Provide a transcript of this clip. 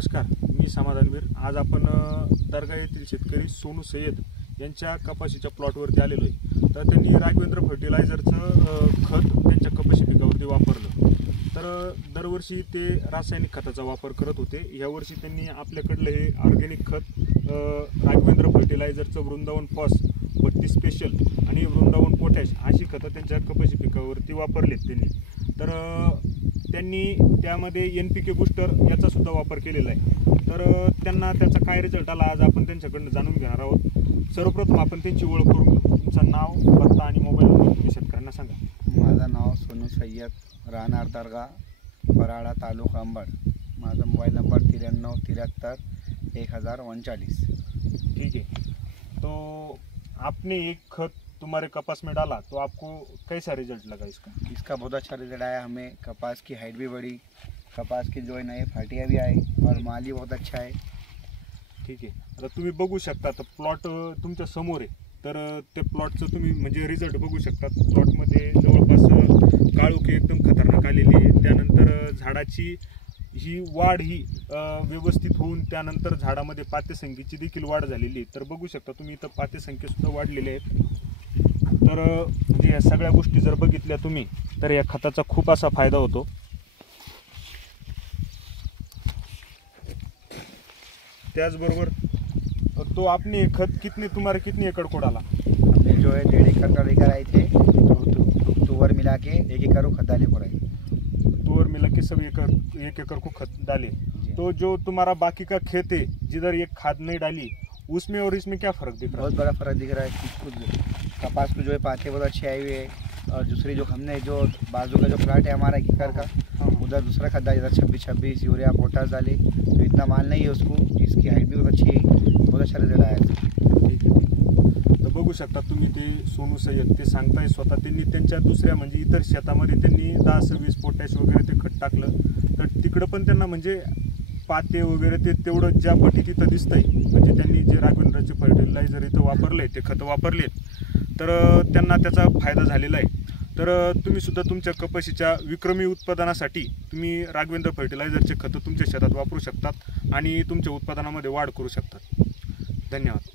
नमस्कार, मी समाधानवीर। आज आपण दर्गा येथील शेतकरी सोनू सय्यद यांच्या कपाशीच्या प्लॉटवरती आलेलो आहे। तर त्यांनी राघवेंद्र फर्टिलायझरचं खत त्यांच्या कपाशी पिकावरती वापरलं। तर दरवर्षी ते रासायनिक खताचा वापर करत होते। यावर्षी त्यांनी आपल्याकडलं हे ऑर्गॅनिक खत राघवेंद्र फर्टिलायझरचं वृंदावन फॉस 32 स्पेशल आणि वृंदावन पोटॅश अशी खतं त्यांच्या कपाशी पिकावरती वापरलेत त्यांनी। त्यांनी त्यामध्ये NPK बूस्टर याचा सुद्धा वापर केलेला आहे। तर त्यांना त्याचा काय रिझल्ट आला आज आपण त्यांच्याकडून जाणून घेणार आहोत। सर्वप्रथम आपण त्यांची ओळख करून घेऊ। तुमचं नाव, पत्ता आणि मोबाईल नंबर तुम्ही शेतकऱ्यांना सांगा। माझं नाव सोनू सय्यद, राहणार दर्गा, बराडा, तालुका अंबड। माझा मोबाईल नंबर 93 73 1039। ठीक है। तो आपने एक खत तुम्हारे कपास में डाला तो आपको कैसा रिजल्ट लगा इसका? बहुत अच्छा रिजल्ट आया हमें। कपास की हाइट भी बढ़ी, कपास की जो है नए फाटियाँ भी आई और माल भी बहुत अच्छा है। ठीक आहे। आता तुम्ही बघू शकता, तर प्लॉट तुमच्या समोर आहे। तर ते प्लॉटचं तुम्ही म्हणजे रिझल्ट बघू शकता। प्लॉटमध्ये जवळपास काळोखी एकदम खतरनाक आलेली आहे। त्यानंतर झाडाची ही वाढ ही व्यवस्थित होऊन त्यानंतर झाडामध्ये पातेसंख्येची देखील वाढ झालेली आहे। तर बघू शकता तुम्ही इथं पातेसंख्या सुद्धा वाढलेली आहेत। तर म्हणजे या सगळ्या गोष्टी जर बघितल्या तुम्ही तर या खताचा खूप असा फायदा होतो। त्याचबरोबर तो आपने खत कितने एकड़ को डाला? हमने जो है 1.5 एकड़ का लेकर आए थे। तो तुवर मिला के 1 एकड़ को खत डाले पड़े। तुवर मिला के सब 1 एकड़ को खत डाले। तो जो तुम्हारा बाकी का खेत है जिधर ये खाद नहीं डाली, उसमें और इसमें क्या फर्क दिख रहा है? बहुत बड़ा फर्क दिख रहा है। कुछ कपास को जो है पाते बहुत अच्छे आए हुए है। और दूसरी जो हमने जो बाजू का जो प्लाट है हमारा 1 एकड़ का, उधर दूसरा खत डाला, इधर 26 यूरिया पोटास डाले। तो इतना माल नहीं है उसको, इसकी हाइट भी बहुत अच्छी है, बहुत अच्छा रिजल्ट आया। ठीक आहे। तर बघू शकता तुम्ही ते सोनू सय्यद ते सांगताय स्वतः त्यांनी त्यांच्या दुसऱ्या म्हणजे इतर शेतामध्ये त्यांनी 10-20 पोटॅश वगैरे ते खत टाकलं। तर तिकडं पण त्यांना म्हणजे पाते वगैरे ते तेवढं ज्या पटी तिथं दिसतंय, म्हणजे त्यांनी जे राघवेंद्रचे फर्टिलायझर इथं वापरले, ते खतं वापरलेत, तर त्यांना त्याचा फायदा झालेला आहे। तर तुम्ही सुद्धा तुमच्या कपाशीच्या विक्रमी उत्पादनासाठी तुम्ही राघवेंद्र फर्टिलायझरचे खतं तुमच्या शेतात वापरू शकतात आणि तुमच्या उत्पादनामध्ये वाढ करू शकतात। धन्यवाद।